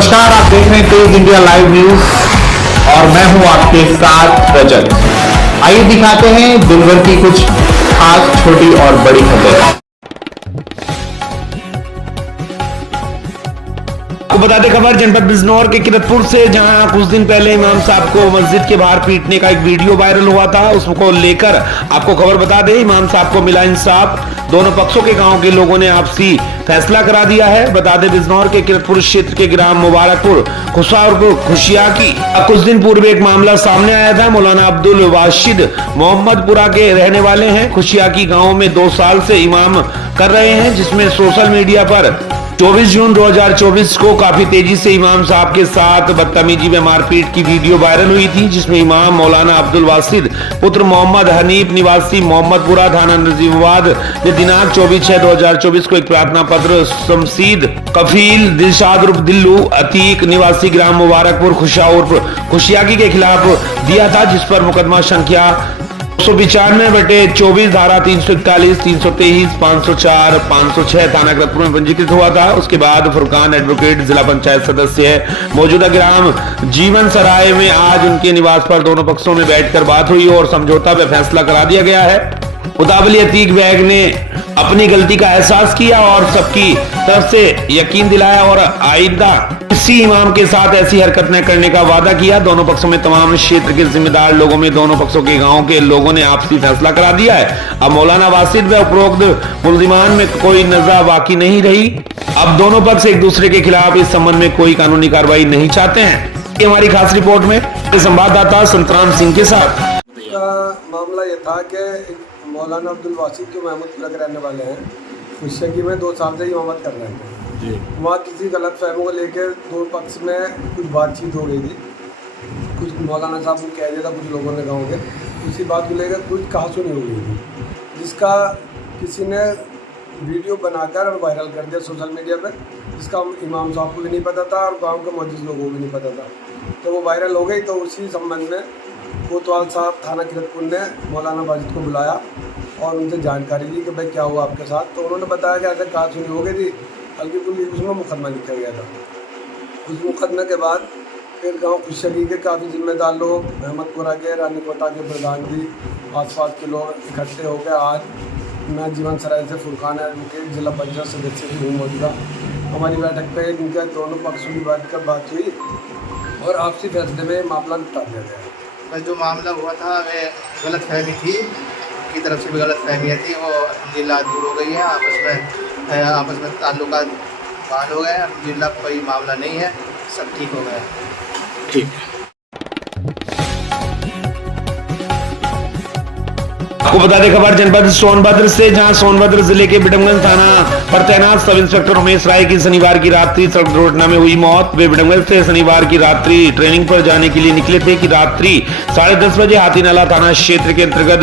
नमस्कार, आप देख रहे हैं तेज इंडिया लाइव न्यूज और मैं हूं आपके साथ रजत। आइए दिखाते हैं दिन भर की कुछ खास छोटी और बड़ी खबरें। आपको बता दें खबर जनपद बिजनौर के किरतपुर से, जहां कुछ दिन पहले इमाम साहब को मस्जिद के बाहर पीटने का एक वीडियो वायरल हुआ था। उसको लेकर आपको खबर बता दें, इमाम साहब को मिला इंसाफ। दोनों पक्षों के गांव के लोगों ने आपसी फैसला करा दिया है। बता दें बिजनौर के किरतपुर क्षेत्र के ग्राम मुबारकपुर खुशिया की कुछ दिन पूर्व एक मामला सामने आया था। मौलाना अब्दुल वाशिद मोहम्मदपुरा के रहने वाले हैं। खुशिया की गाँव में 2 साल से इमाम कर रहे हैं, जिसमें सोशल मीडिया पर 24 जून 2024 को काफी तेजी से इमाम साहब के साथ बदतमीजी में मारपीट की वीडियो वायरल हुई थी, जिसमें इमाम मौलाना अब्दुल वासिद पुत्र मोहम्मद हनीफ निवासी मोहम्मदपुरा थाना नजीबाबाद ने दिनांक 24/6/2024 को एक प्रार्थना पत्र शमशीद कफील दिलशाद उर्फ दिल्लू अतीक निवासी ग्राम मुबारकपुर खुशियाकी के खिलाफ दिया था, जिस पर मुकदमा संख्या 195/24 धारा 341, 323, 504, 506 थाना किरतपुर में पंजीकृत हुआ था। उसके बाद फुरकान एडवोकेट जिला पंचायत सदस्य है मौजूदा ग्राम जीवन सराय में आज उनके निवास पर दोनों पक्षों में बैठकर बात हुई और समझौता पे फैसला करा दिया गया है। मुताबिल अतीक बैग ने अपनी गलती का एहसास किया और सबकी तरफ से यकीन दिलाया और आइंदा किसी इमाम के साथ ऐसी हरकत न करने का वादा किया। दोनों पक्षों में तमाम क्षेत्र के जिम्मेदार लोगों में दोनों पक्षों के गांव के लोगों ने आपसी फैसला करा दिया है। अब मौलाना वासिद व उपरोक्त मुल्जिमान में कोई नज़ा बाकी नहीं रही। अब दोनों पक्ष एक दूसरे के खिलाफ इस संबंध में कोई कानूनी कार्रवाई नहीं चाहते हैं। ये हमारी खास रिपोर्ट में संवाददाता संतराम सिंह के साथ। मामला ये था कि मौलाना अब्दुल वासिद जो महमूदपुरा के रहने वाले हैं, खुशियाकी में 2 साल से इमामत कर रहे हैं जी। वहाँ किसी गलत फहमों को लेकर 2 पक्ष में कुछ बातचीत हो गई थी। कुछ मौलाना साहब को कह दिया था कुछ लोगों ने गाँव के, उसी बात को लेकर कुछ कहासुनी हो गई थी, जिसका किसी ने वीडियो बनाकर और वायरल कर दिया सोशल मीडिया पर, जिसका इमाम साहब को भी नहीं पता था और गाँव के मौजूद लोगों को भी नहीं पता था। तो वो वायरल हो गई। तो उसी संबंध में कोतवाल साहब थाना किरतपुर ने मौलाना वाजिद को बुलाया और उनसे जानकारी ली कि भाई क्या हुआ आपके साथ। तो उन्होंने बताया कि ऐसे कहासुनी हो गई थी, हल्की फुल्की उसमें मुकदमा लिखा गया था। उस मुकदमे के बाद फिर गांव खुशियाकी के काफ़ी जिम्मेदार लोग, महमदपुरा के, रानीकोटा के प्रधान जी, आसपास के लोग इकट्ठे होकर आज मैं जीवन सराय से फुरकान एडवोकेट जिला पंचायत सदस्य भी हूँ मौजूदा। हमारी बैठक पर इनके दोनों पक्षों की बात हुई और आपसी फैसले में मामला निपटा दिया गया। बस जो मामला हुआ था वह गलत फहमी थी, की तरफ से भी गलत फहमियाँ थी, वो अल्हम्दुलिल्लाह दूर हो गई है। आपस में ताल्लुकात बहाल हो गए। अल्हम्दुलिल्लाह कोई मामला नहीं है, सब ठीक हो गया। ठीक। आपको बता दें खबर जनपद सोनभद्र से, जहां सोनभद्र जिले के बिडमगंज थाना पर तैनात सब इंस्पेक्टर उमेश राय की शनिवार की रात्रि सड़क दुर्घटना में हुई मौत। वे बिडमगंज से शनिवार की रात्रि ट्रेनिंग पर जाने के लिए निकले थे कि रात्रि 10:30 बजे हाथीनाला थाना क्षेत्र के अंतर्गत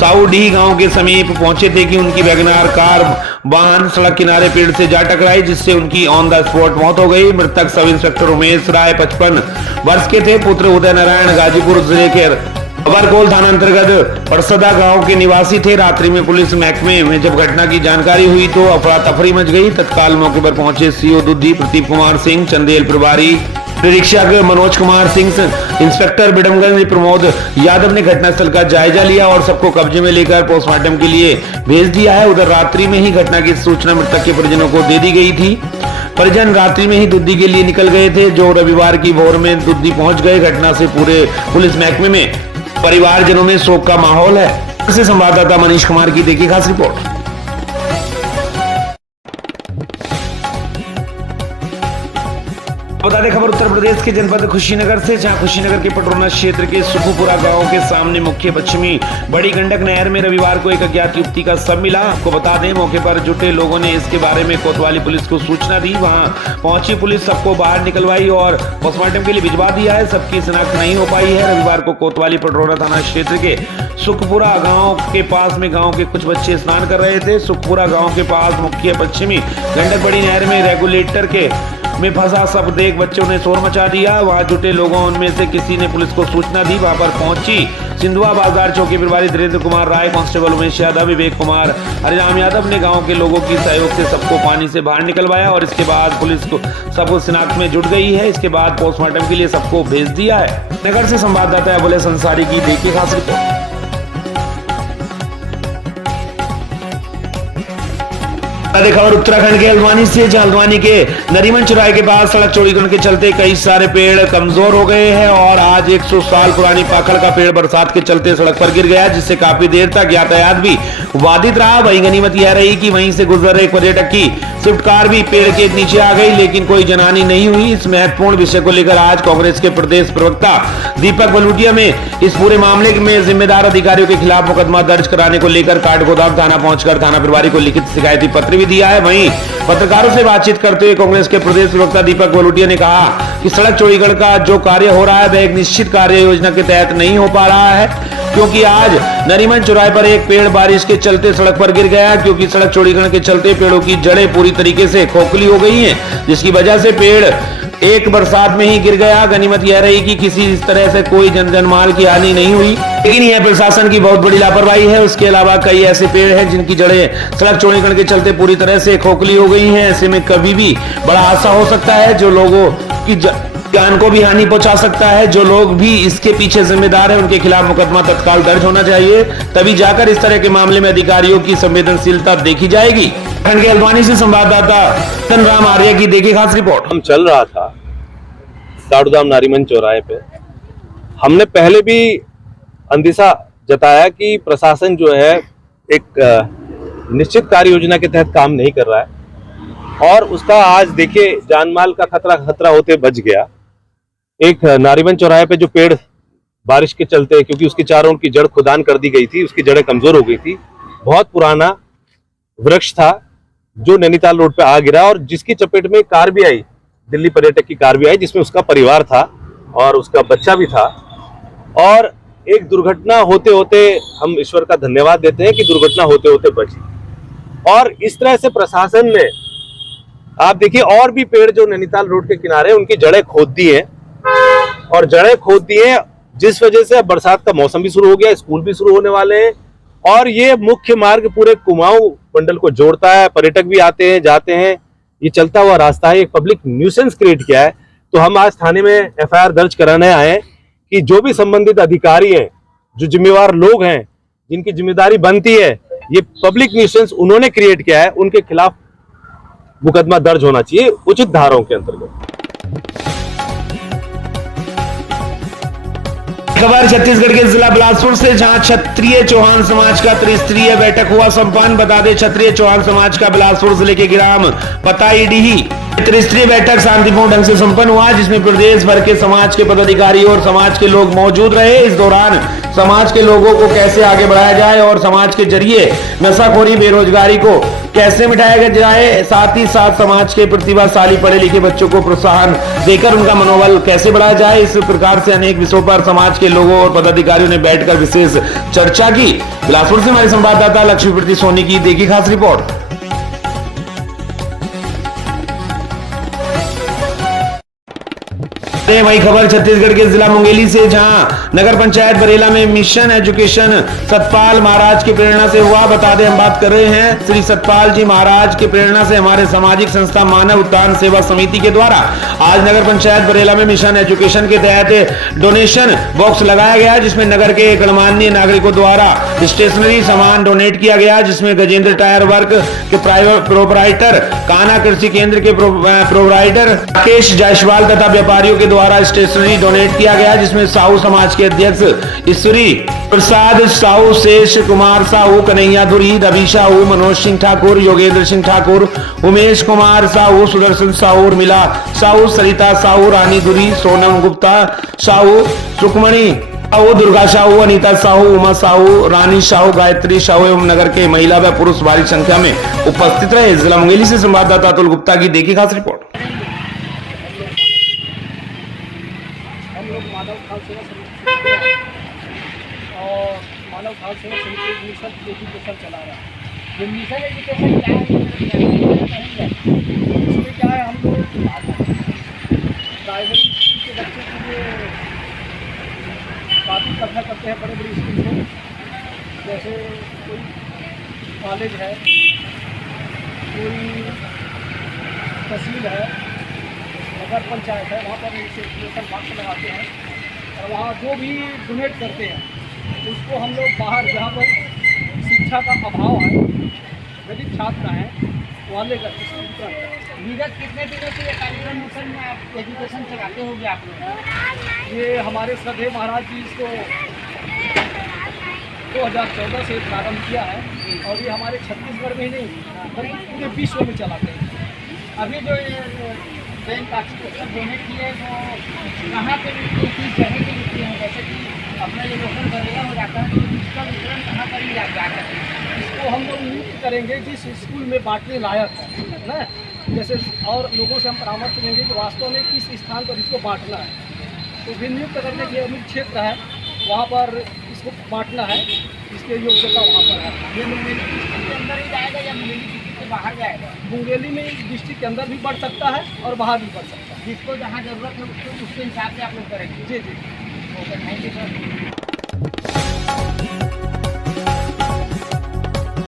साउडी गांव के समीप पहुंचे थे कि उनकी वैगनार कार वाहन सड़क किनारे पेड़ से जा टकराई, जिससे उनकी ऑन द स्पॉट मौत हो गई। मृतक सब इंस्पेक्टर उमेश राय 55 वर्ष के थे। पुत्र उदय नारायण गाजीपुर जिले के खबरकोल थाना अंतर्गत परसदा गांव के निवासी थे। रात्रि में पुलिस महकमे में जब घटना की जानकारी हुई तो अफरा तफरी मच गई। तत्काल मौके पर पहुंचे सीओ दुद्धी प्रदीप कुमार सिंह, चंदेल प्रभारी निरीक्षक मनोज कुमार सिंह, इंस्पेक्टर बिडमगंज प्रमोद यादव ने घटनास्थल का जायजा लिया और सबको कब्जे में लेकर पोस्टमार्टम के लिए भेज दिया है। उधर रात्रि में ही घटना की सूचना मृतक के परिजनों को दे दी गई थी। परिजन रात्रि में ही दुद्धी के लिए निकल गए थे, जो रविवार की भोर में दुद्धी पहुंच गए। घटना से पूरे पुलिस महकमे में परिवारजनों में शोक का माहौल है। इससे संवाददाता मनीष कुमार की देखिए खास रिपोर्ट। बता दें खबर उत्तर प्रदेश के जनपद कुशीनगर से, जहां कुशीनगर के पटरोना क्षेत्र के सुखुपुरा गांव के सामने मुख्य पश्चिमी बड़ी गंडक नहर में रविवार को एक अज्ञात युवती का शव मिला। आपको बता दें मौके पर जुटे लोगों ने इसके बारे में कोतवाली पुलिस को सूचना दी। वहां पहुंची पुलिस सबको बाहर निकलवाई और पोस्टमार्टम के लिए भिजवा दिया है। सबकी शिनाख्त नहीं हो पाई है। रविवार को कोतवाली पटरोना थाना क्षेत्र के सुखपुरा गांव के पास में गांव के कुछ बच्चे स्नान कर रहे थे। सुखपुरा गांव के पास मुख्य पश्चिमी गंडक बड़ी नहर में रेगुलेटर के में फंसा सब देख बच्चों ने शोर मचा दिया। वहां जुटे लोगों उनमें से किसी ने पुलिस को सूचना दी। वहां पर पहुंची सिंधुआ बाजार चौकी प्रभारी धीरेन्द्र कुमार राय, कांस्टेबल उमेश यादव, विवेक कुमार, हरिराम यादव ने गांव के लोगों की सहयोग से सबको पानी से बाहर निकलवाया और इसके बाद पुलिस को सबको शिनाख्त में जुट गई है। इसके बाद पोस्टमार्टम के लिए सबको भेज दिया है। नगर से संवाददाता अबुल अंसारी की देखिए खास रिपोर्ट। खबर उत्तराखंड के हल्द्वानी से, जहां हल्द्वानी के नरीमन चौराहे के पास सड़क चौड़ीकरण के चलते कई सारे पेड़ कमजोर हो गए हैं और आज 100 साल पुरानी पाखड़ का पेड़ बरसात के चलते सड़क पर गिर गया, जिससे काफी देर तक यातायात भी बाधित रहा। वहीं गनीमत यह रही कि वहीं से गुजर रहे एक पर्यटक की स्विफ्ट कार भी पेड़ के नीचे आ गई, लेकिन कोई जनहानि नहीं हुई। इस महत्वपूर्ण विषय को लेकर आज कांग्रेस के प्रदेश प्रवक्ता दीपक बलूटिया में इस पूरे मामले में जिम्मेदार अधिकारियों के खिलाफ मुकदमा दर्ज कराने को लेकर काठगोदाम थाना पहुंचकर थाना प्रभारी को लिखित शिकायती पत्र भी दिया है। वहीं पत्रकारों से बातचीत करते हुए कांग्रेस के प्रदेश प्रवक्ता दीपक बलूटिया ने कहा कि सड़क चौड़ीकरण का जो कार्य हो रहा है वह एक निश्चित कार्य योजना के तहत नहीं हो पा रहा है, क्योंकि आज नरीमन चौराहे पर एक पेड़ बारिश के चलते सड़क पर गिर गया, क्योंकि सड़क चौड़ीकरण के चलते पेड़ों की जड़ें पूरी तरीके से खोखली हो गई हैं, जिसकी वजह से पेड़ एक बरसात में ही गिर गया। गनीमत यह रही कि किसी इस तरह से कोई जनमाल की हानि नहीं हुई, लेकिन यह प्रशासन की बहुत बड़ी लापरवाही है। उसके अलावा कई ऐसे पेड़ हैं जिनकी जड़ें सड़क चौड़ीकरण के चलते पूरी तरह से खोखली हो गई हैं। ऐसे में कभी भी बड़ा हादसा हो सकता है, जो लोगों की जान को भी हानि पहुंचा सकता है। जो लोग भी इसके पीछे जिम्मेदार हैं उनके खिलाफ मुकदमा तत्काल दर्ज होना चाहिए, तभी जाकर इस तरह के मामले में अधिकारियों की संवेदनशीलता देखी जाएगी। हल्द्वानी से संवाददाता तनराम आर्य की देखी खास रिपोर्ट। हम चल रहा था काठगोदाम नारीमन चौराहे पे, हमने पहले भी अंदेशा जताया कि प्रशासन जो है एक निश्चित कार्य योजना के तहत काम नहीं कर रहा है और उसका आज देखिए जानमाल का खतरा होते बच गया। एक नारीमन चौराहे पे जो पेड़ बारिश के चलते, क्योंकि उसके चारों की जड़ खुदान कर दी गई थी, उसकी जड़ें कमजोर हो गई थी, बहुत पुराना वृक्ष था जो नैनीताल रोड पे आ गिरा और जिसकी चपेट में कार भी आई, दिल्ली पर्यटक की कार भी आई, जिसमें उसका परिवार था और उसका बच्चा भी था। और एक दुर्घटना होते होते हम ईश्वर का धन्यवाद देते हैं कि दुर्घटना होते होते बची। और इस तरह से प्रशासन ने, आप देखिए, और भी पेड़ जो नैनीताल रोड के किनारे उनकी जड़ें खोद दी हैं और जड़ें खोद दी हैं, जिस वजह से अब बरसात का मौसम भी शुरू हो गया, स्कूल भी शुरू होने वाले हैं और ये मुख्य मार्ग पूरे कुमाऊं मंडल को जोड़ता है। पर्यटक भी आते हैं जाते हैं, ये चलता हुआ रास्ता है, एक पब्लिक न्यूसेंस क्रिएट किया है। तो हम आज थाने में एफआईआर दर्ज कराने आए हैं कि जो भी संबंधित अधिकारी हैं, जो जिम्मेवार लोग हैं, जिनकी जिम्मेदारी बनती है, ये पब्लिक न्यूसेंस उन्होंने क्रिएट किया है, उनके खिलाफ मुकदमा दर्ज होना चाहिए उचित धाराओं के अंतर्गत। खबर छत्तीसगढ़ के जिला बिलासपुर से, जहां क्षत्रिय चौहान समाज का त्रिस्तरीय बैठक हुआ संपन्न। बता दें, क्षत्रिय चौहान समाज का बिलासपुर जिले के ग्राम पताईडीही त्रिस्तरीय बैठक शांतिपूर्ण ढंग से संपन्न हुआ, जिसमें प्रदेश भर के समाज के पदाधिकारी और समाज के लोग मौजूद रहे। इस दौरान समाज के लोगों को कैसे आगे बढ़ाया जाए और समाज के जरिए नशाखोरी, बेरोजगारी को कैसे मिटाया जाए, साथ ही साथ समाज के प्रतिभाशाली पढ़े लिखे बच्चों को प्रोत्साहन देकर उनका मनोबल कैसे बढ़ाया जाए, इस प्रकार से अनेक विषयों पर समाज के लोगों और पदाधिकारियों ने बैठकर विशेष चर्चा की। बिलासपुर से हमारे संवाददाता लक्ष्मीप्रीति सोनी की देखी खास रिपोर्ट। वही खबर छत्तीसगढ़ के जिला मुंगेली से, जहां नगर पंचायत बरेला में मिशन एजुकेशन सतपाल महाराज की प्रेरणा से हुआ। बता दें, हम बात कर रहे हैं श्री सतपाल जी महाराज की प्रेरणा से हमारे सामाजिक संस्था मानव उत्थान सेवा समिति के द्वारा आज नगर पंचायत बरेला में मिशन एजुकेशन के तहत डोनेशन बॉक्स लगाया गया, जिसमें नगर के गणमान्य नागरिकों द्वारा स्टेशनरी सामान डोनेट किया गया, जिसमें गजेंद्र टायर वर्क के प्रोपराइटर, कान्हा कृषि केंद्र के प्रोपराइटर राकेश जायसवाल तथा व्यापारियों के द्वारा स्टेशनरी डोनेट किया गया, जिसमें साहू समाज के अध्यक्ष ईश्वरी प्रसाद साहू, शेष कुमार साहू, कन्हैया धुरी, रवि साहू, मनोज सिंह ठाकुर, योगेंद्र सिंह ठाकुर, उमेश कुमार साहू, सुदर्शन साहू, उर्मिला साहू, सरिता साहू, रानी धुरी, सोनम गुप्ता साहू, सुखमणि साहू, दुर्गा साहू, अनीता साहू, उमा साहू, रानी साहू, गायत्री साहू एवं नगर के महिला व पुरुष भारी संख्या में उपस्थित रहे। जिला मुंगेली से संवाददाता अतुल गुप्ता की देखी खास रिपोर्ट। मानव खाल सेवा समिति और मानव खाल सेवा समिति मिशन एजुकेशन चला रहा है। ये मिशन एजुकेशन क्या है, इसमें क्या है, हम लोग के बाहर जाते हैं। प्राइमरी स्कूल के बच्चे के लिए काफ़ी कथा करते हैं बड़े बड़े स्कूल में, जैसे कोई कॉलेज है, कोई तहसील है, नगर पंचायत है, वहाँ पर सर्कुलेशन बॉक्स लगाते हैं और वहाँ जो भी डोनेट करते हैं उसको हम लोग बाहर जहाँ पर शिक्षा का अभाव है, गरीब छात्र हैं, वहाँ लेकर विगत कितने दिनों से ये कार्यक्रम मिशन में आप एजुकेशन चलाते होंगे आप लोग? ये हमारे श्रद्धेय महाराज जी इसको 2014 से प्रारंभ किया है और ये हमारे छत्तीसगढ़ में ही नहीं बल्कि पूरे विश्व में चलाते हैं। अभी जो ये ट्रेन काफी पुस्तक डोनेट किए वो कहाँ पे किस जगह पे मिलती हैं? जैसे कि अपना ये लोकल बनेगा हो जाता है तो इसका वितरण कहाँ पर ही जाता है? इसको हम लोग नियुक्त करेंगे जिस स्कूल में बांटने लायक है ना, जैसे और लोगों से हम परामर्श लेंगे कि वास्तव में किस स्थान पर इसको बांटना है, तो भी नियुक्त करने के अनुरूप क्षेत्र है वहाँ पर इसको बांटना है, इसके योग्यता वहाँ पर है। ये मुंगेली डिस्ट्रिक्ट के अंदर ही जाएगा या मुंगेली डिस्ट्रिक्ट से बाहर जाएगा? मुंगेली में डिस्ट्रिक्ट के अंदर भी बढ़ सकता है और बाहर भी बढ़ सकता है। जिसको जहाँ ज़रूरत है उसके हिसाब से आप लोग करेंगे। जी जी। Okay, thank you sir.